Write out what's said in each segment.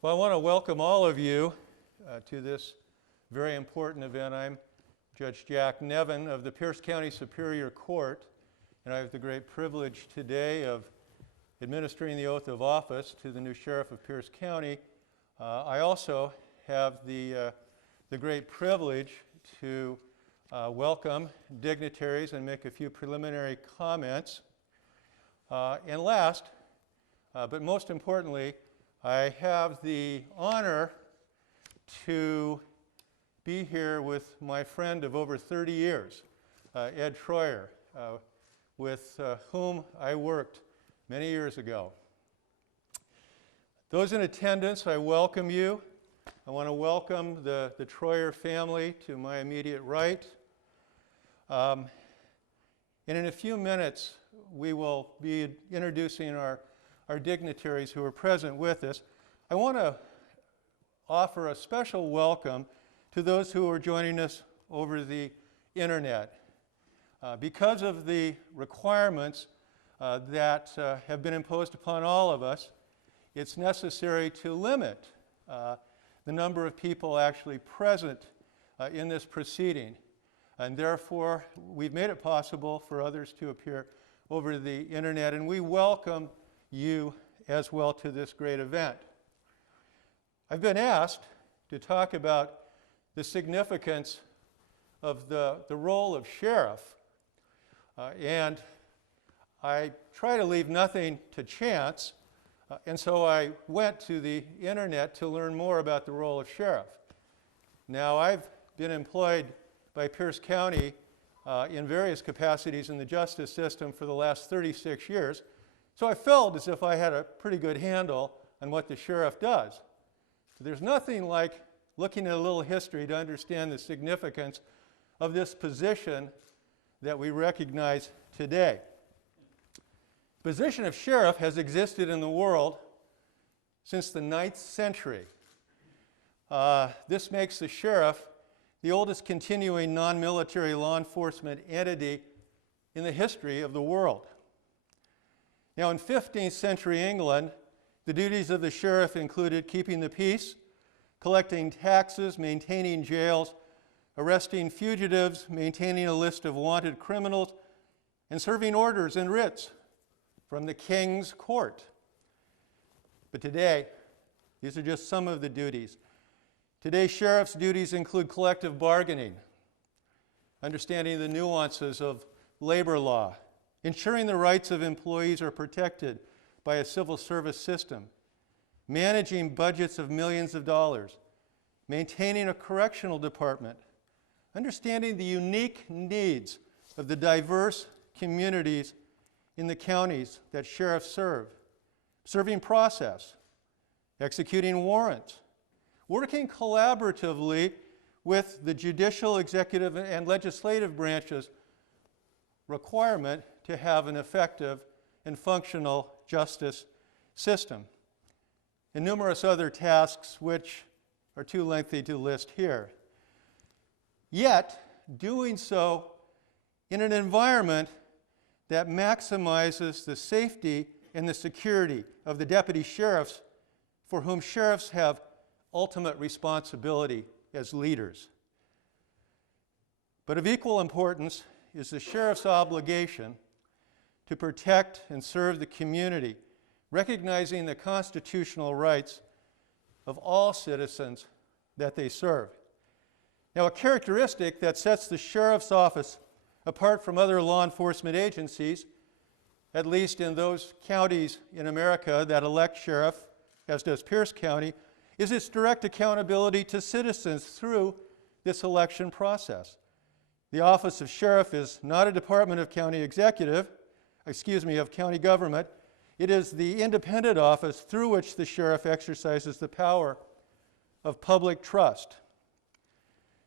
Well, I want to welcome all of you to this very important event. I'm Judge Jack Nevin of the Pierce County Superior Court, and I have the great privilege today of administering the oath of office to the new Sheriff of Pierce County. I also have the great privilege to welcome dignitaries and make a few preliminary comments. And last, but most importantly, I have the honor to be here with my friend of over 30 years, Ed Troyer, with whom I worked many years ago. Those in attendance, I welcome you. I want to welcome the Troyer family to my immediate right. And in a few minutes, we will be introducing our dignitaries who are present with us. I want to offer a special welcome to those who are joining us over the internet. Because of the requirements that have been imposed upon all of us, it's necessary to limit the number of people actually present in this proceeding. And therefore, we've made it possible for others to appear over the internet, and we welcome you as well to this great event. I've been asked to talk about the significance of the role of sheriff, and I try to leave nothing to chance, and so I went to the internet to learn more about the role of sheriff. Now, I've been employed by Pierce County in various capacities in the justice system for the last 36 years, so I felt as if I had a pretty good handle on what the sheriff does. But there's nothing like looking at a little history to understand the significance of this position that we recognize today. The position of sheriff has existed in the world since the 9th century. This makes the sheriff the oldest continuing non-military law enforcement entity in the history of the world. Now, in 15th century England, the duties of the sheriff included keeping the peace, collecting taxes, maintaining jails, arresting fugitives, maintaining a list of wanted criminals, and serving orders and writs from the king's court. But today, these are just some of the duties. Today, sheriff's duties include collective bargaining, understanding the nuances of labor law, ensuring the rights of employees are protected by a civil service system, managing budgets of millions of dollars, maintaining a correctional department, understanding the unique needs of the diverse communities in the counties that sheriffs serve, serving process, executing warrants, working collaboratively with the judicial, executive, and legislative branches requirement to have an effective and functional justice system, and numerous other tasks which are too lengthy to list here. Yet, doing so in an environment that maximizes the safety and the security of the deputy sheriffs, for whom sheriffs have ultimate responsibility as leaders. But of equal importance is the sheriff's obligation to protect and serve the community, recognizing the constitutional rights of all citizens that they serve. Now, a characteristic that sets the sheriff's office apart from other law enforcement agencies, at least in those counties in America that elect sheriff, as does Pierce County, is its direct accountability to citizens through this election process. The office of sheriff is not a department of county of county government. It is the independent office through which the sheriff exercises the power of public trust.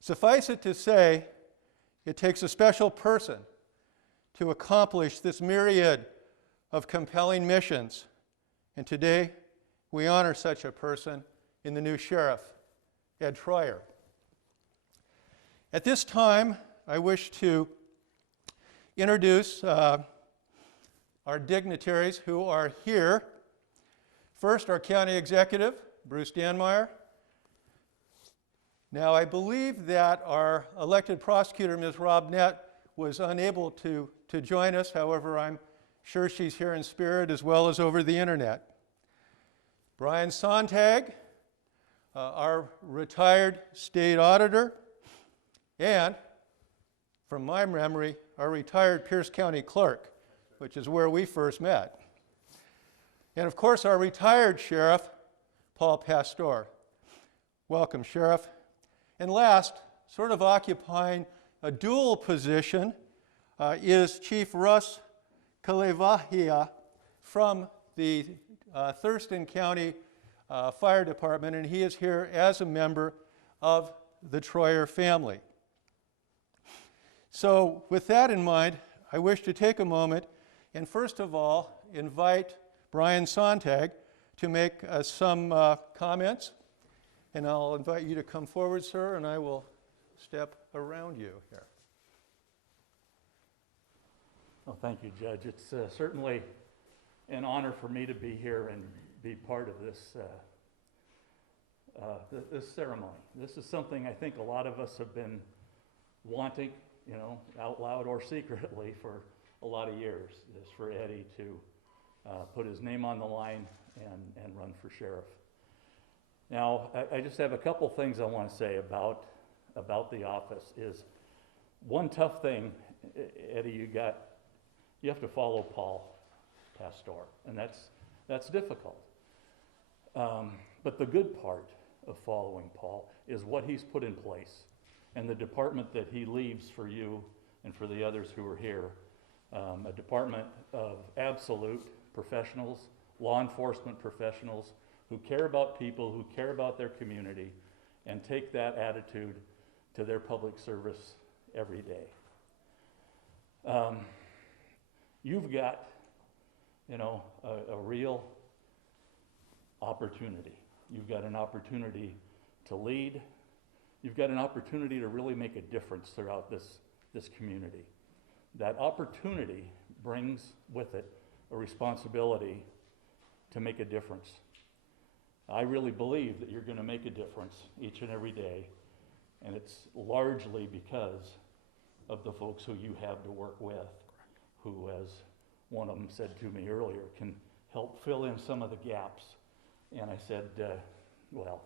Suffice it to say, it takes a special person to accomplish this myriad of compelling missions. And today, we honor such a person in the new sheriff, Ed Troyer. At this time, I wish to introduce our dignitaries who are here. First, our county executive, Bruce Danmeyer. Now, I believe that our elected prosecutor, Ms. Robnett, was unable to join us. However, I'm sure she's here in spirit as well as over the internet. Brian Sontag, our retired state auditor, and, from my memory, our retired Pierce County clerk, which is where we first met. And of course, our retired sheriff, Paul Pastor. Welcome, Sheriff. And last, sort of occupying a dual position, is Chief Russ Kalevahia from the Thurston County Fire Department, and he is here as a member of the Troyer family. So with that in mind, I wish to take a moment and first of all invite Brian Sontag to make some comments. And I'll invite you to come forward, sir, and I will step around you here. Well, thank you, Judge. It's certainly an honor for me to be here and be part of this this ceremony. This is something I think a lot of us have been wanting, out loud or secretly for a lot of years, is for Eddie to put his name on the line and run for sheriff. Now, I just have a couple things I want to say about the office. Is one tough thing, Eddie, you have to follow Paul Pastor, and that's difficult. But the good part of following Paul is what he's put in place, and the department that he leaves for you and for the others who are here, a department of absolute professionals, law enforcement professionals, who care about people, who care about their community, and take that attitude to their public service every day. You've got, a real opportunity. You've got an opportunity to lead. You've got an opportunity to really make a difference throughout this community. That opportunity brings with it a responsibility to make a difference. I really believe that you're going to make a difference each and every day, and it's largely because of the folks who you have to work with, who, as one of them said to me earlier, can help fill in some of the gaps. And I said, well,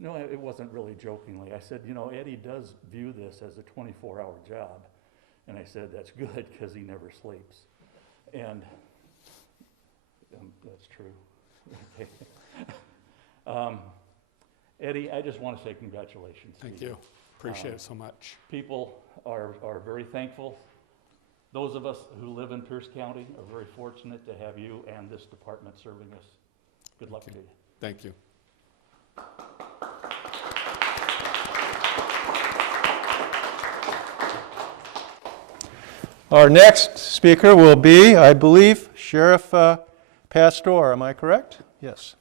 no, it wasn't really jokingly. I said, Eddie does view this as a 24-hour job. And I said, that's good, because he never sleeps. And that's true. Okay. Eddie, I just want to say congratulations. Thank you. Appreciate it so much. People are very thankful. Those of us who live in Pierce County are very fortunate to have you and this department serving us. Good luck to you. Thank you. Our next speaker will be, I believe, Sheriff Pastor. Am I correct? Yes.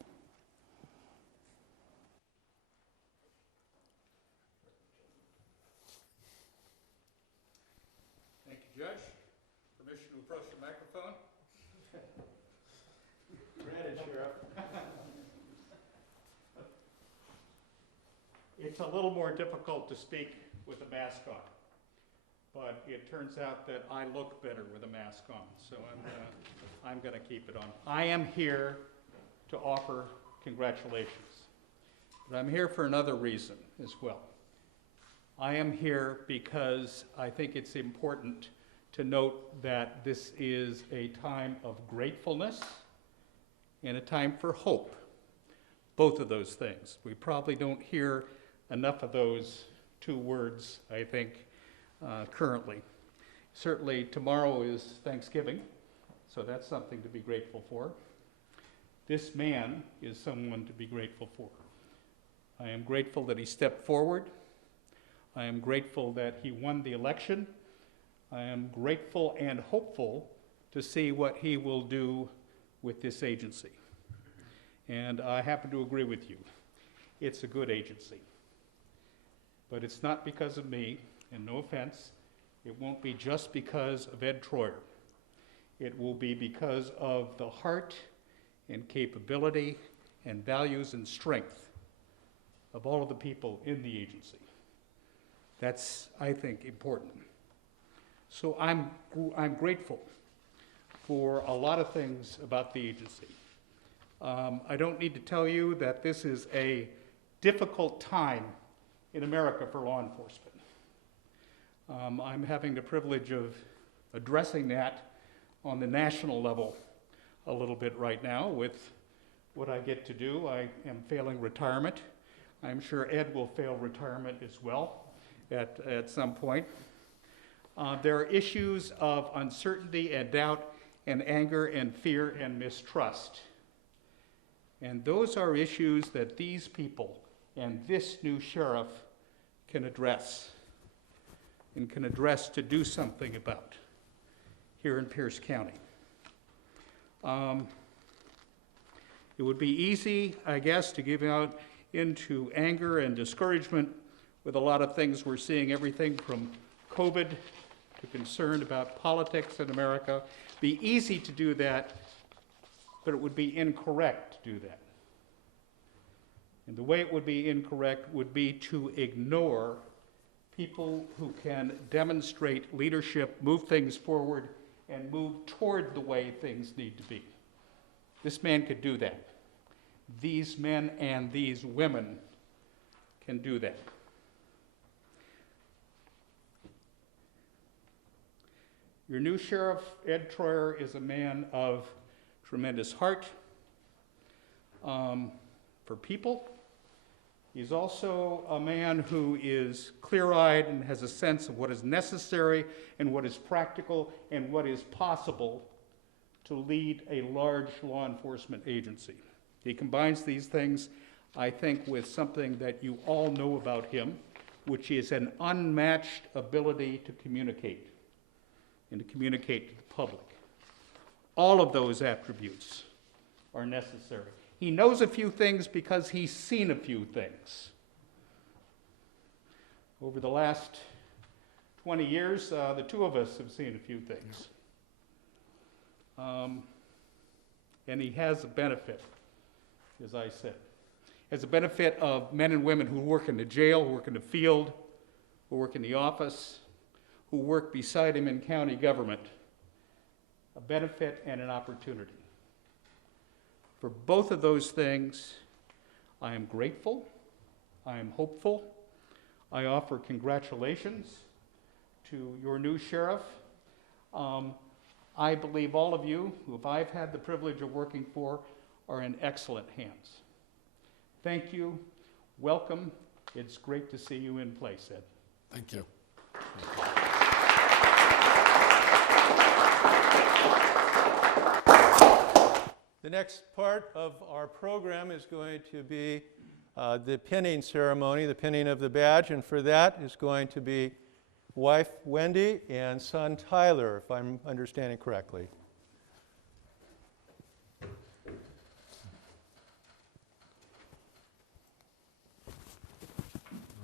Thank you, Judge. Permission to approach the microphone? Granted, Sheriff. It's a little more difficult to speak with a mask on, but it turns out that I look better with a mask on, so I'm gonna keep it on. I am here to offer congratulations, but I'm here for another reason as well. I am here because I think it's important to note that this is a time of gratefulness and a time for hope. Both of those things. We probably don't hear enough of those two words, I think, currently. Certainly tomorrow is Thanksgiving, so that's something to be grateful for. This man is someone to be grateful for. I am grateful that he stepped forward. I am grateful that he won the election. I am grateful and hopeful to see what he will do with this agency. And I happen to agree with you. It's a good agency. But it's not because of me, and no offense, it won't be just because of Ed Troyer. It will be because of the heart and capability and values and strength of all of the people in the agency. That's, I think, important. So I'm grateful for a lot of things about the agency. I don't need to tell you that this is a difficult time in America for law enforcement. I'm having the privilege of addressing that on the national level a little bit right now with what I get to do. I am failing retirement. I'm sure Ed will fail retirement as well at some point. There are issues of uncertainty and doubt and anger and fear and mistrust. And those are issues that these people and this new sheriff can address, and can address to do something about here in Pierce County. It would be easy, I guess, to give out into anger and discouragement with a lot of things we're seeing, everything from COVID to concern about politics in America. Be easy to do that, but it would be incorrect to do that. And the way it would be incorrect would be to ignore people who can demonstrate leadership, move things forward, and move toward the way things need to be. This man could do that. These men and these women can do that. Your new sheriff, Ed Troyer, is a man of tremendous heart for people. He's also a man who is clear-eyed and has a sense of what is necessary and what is practical and what is possible to lead a large law enforcement agency. He combines these things, I think, with something that you all know about him, which is an unmatched ability to communicate and to communicate to the public. All of those attributes are necessary. He knows a few things because he's seen a few things. Over the last 20 years, the two of us have seen a few things. And he has a benefit, as I said. Has a benefit of men and women who work in the jail, who work in the field, who work in the office, who work beside him in county government. A benefit and an opportunity. For both of those things, I am grateful, I am hopeful. I offer congratulations to your new sheriff. I believe all of you, who I've had the privilege of working for, are in excellent hands. Thank you, welcome. It's great to see you in place, Ed. Thank you. The next part of our program is going to be the pinning ceremony, the pinning of the badge, and for that is going to be wife Wendy and son Tyler, if I'm understanding correctly.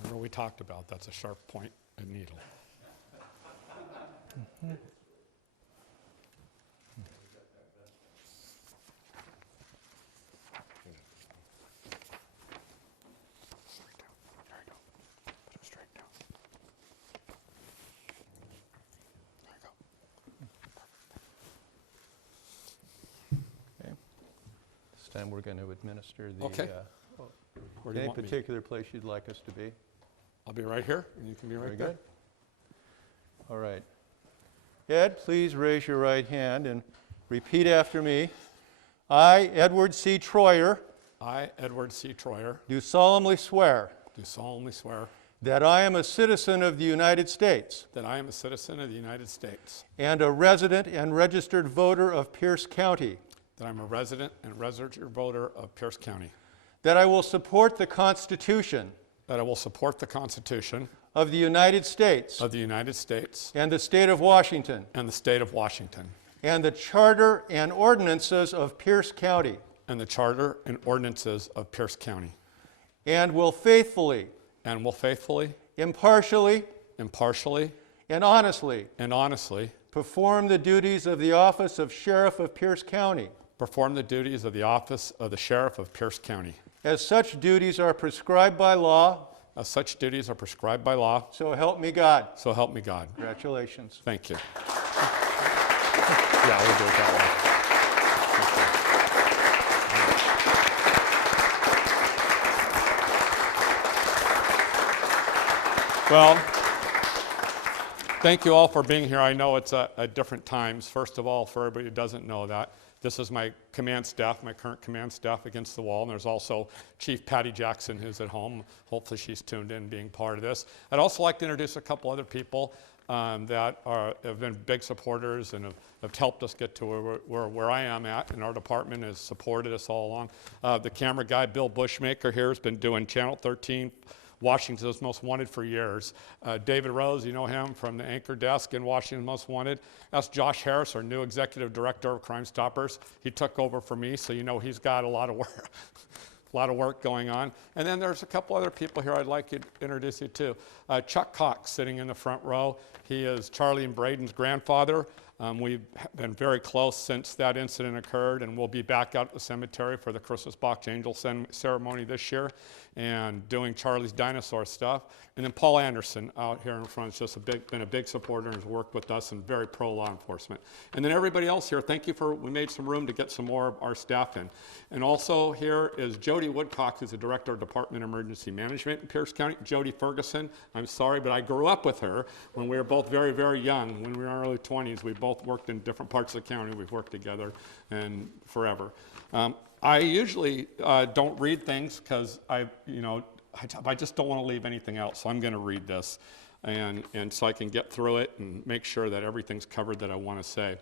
Remember we talked about that's a sharp point and needle. Mm-hmm. This time we're going to administer the, Okay. Where do you any want me? particular place you'd like us to be. I'll be right here, and you can be right Very there. good. All right. Ed, please raise your right hand and repeat after me. I, Edward C. Troyer, I, Edward C. Troyer, do solemnly swear do solemnly swear that I am a citizen of the United States that I am a citizen of the United States, and a resident and registered voter of Pierce County, that I'm a resident and registered voter of Pierce County, that I will support the Constitution that I will support the Constitution of the United States of the United States and the state of Washington, and the state of Washington, and the charter and ordinances of Pierce County, and the charter and ordinances of Pierce County, and will faithfully, and will faithfully, impartially, impartially, and honestly and honestly perform the duties of the office of Sheriff of Pierce County perform the duties of the office of the Sheriff of Pierce County. as such duties are prescribed by law, As such duties are prescribed by law, so help me God. so help me God. Congratulations. Thank you. Yeah, we'll do it that way. Well, thank you all for being here. I know it's at different times. First of all, for everybody who doesn't know that, this is my command staff, my current command staff against the wall, and there's also Chief Patty Jackson who's at home. Hopefully she's tuned in being part of this. I'd also like to introduce a couple other people that have been big supporters and have helped us get to where I am at, and our department has supported us all along. The camera guy, Bill Bushmaker here, has been doing Channel 13, Washington's Most Wanted for years. David Rose, you know him from the anchor desk in Washington's Most Wanted. That's Josh Harris, our new executive director of Crime Stoppers. He took over for me, so you know he's got a lot of work, going on. And then there's a couple other people here I'd like to introduce you to. Chuck Cox, sitting in the front row. He is Charlie and Braden's grandfather. We've been very close since that incident occurred, and we'll be back out at the cemetery for the Christmas Box Angel ceremony this year and doing Charlie's dinosaur stuff. And then Paul Anderson out here in front has just been a big supporter and has worked with us and very pro law enforcement. And then everybody else here, thank you we made some room to get some more of our staff in. And also here is Jody Woodcock, who's the Director of Department of Emergency Management in Pierce County. Jody Ferguson, I'm sorry, but I grew up with her when we were both very, very young. When we were in our early 20s, we both worked in different parts of the county. We've worked together and forever. I usually don't read things because I just don't want to leave anything out, so I'm going to read this, and so I can get through it and make sure that everything's covered that I want to say.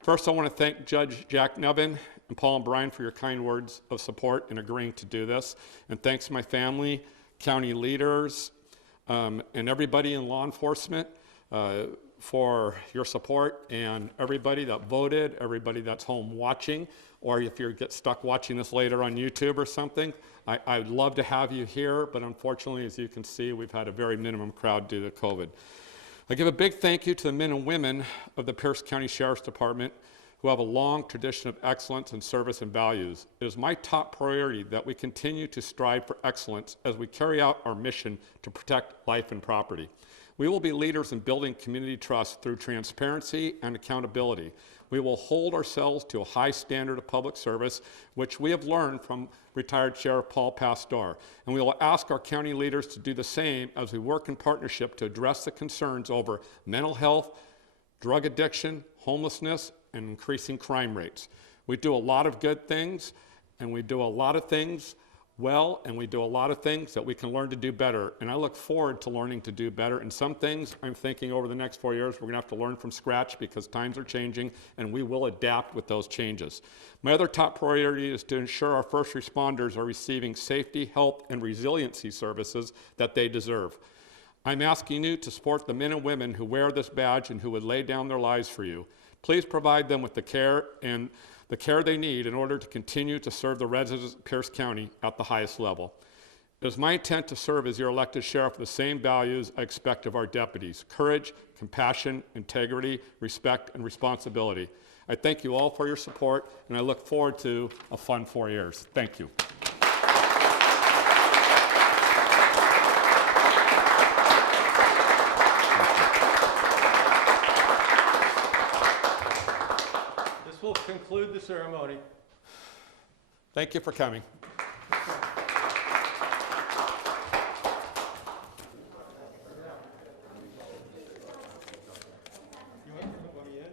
First, I want to thank Judge Jack Nevin and Paul and Brian for your kind words of support in agreeing to do this, and thanks to my family, county leaders, and everybody in law enforcement for your support, and everybody that voted, everybody that's home watching, or if you get stuck watching this later on YouTube or something, I'd love to have you here, but unfortunately, as you can see, we've had a very minimum crowd due to COVID. I give a big thank you to the men and women of the Pierce County Sheriff's Department who have a long tradition of excellence in service and values. It is my top priority that we continue to strive for excellence as we carry out our mission to protect life and property. We will be leaders in building community trust through transparency and accountability. We will hold ourselves to a high standard of public service, which we have learned from retired Sheriff Paul Pastor. And we will ask our county leaders to do the same as we work in partnership to address the concerns over mental health, drug addiction, homelessness, and increasing crime rates. We do a lot of good things, and we do a lot of things well, and we do a lot of things that we can learn to do better. And I look forward to learning to do better. And some things I'm thinking over the next 4 years, we're gonna have to learn from scratch because times are changing, and we will adapt with those changes. My other top priority is to ensure our first responders are receiving safety, health, and resiliency services that they deserve. I'm asking you to support the men and women who wear this badge and who would lay down their lives for you. Please provide them with the care they need in order to continue to serve the residents of Pierce County at the highest level. It is my intent to serve as your elected sheriff with the same values I expect of our deputies: courage, compassion, integrity, respect, and responsibility. I thank you all for your support, and I look forward to a fun 4 years. Thank you. This will conclude the ceremony. Thank you for coming.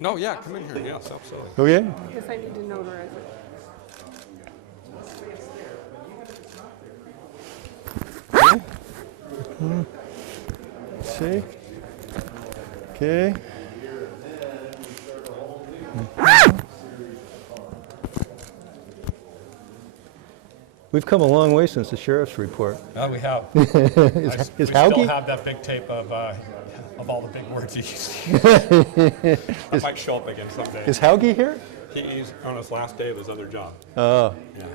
No, yeah, come in here. Yes, absolutely. Okay. Yes, I need to notarize it. See? Okay. We've come a long way since the sheriff's report. We have. Is we still Hauge? have that big tape of all the big words he used. That might show up again someday. Is Hauge here? He's on his last day of his other job. Oh. Yeah.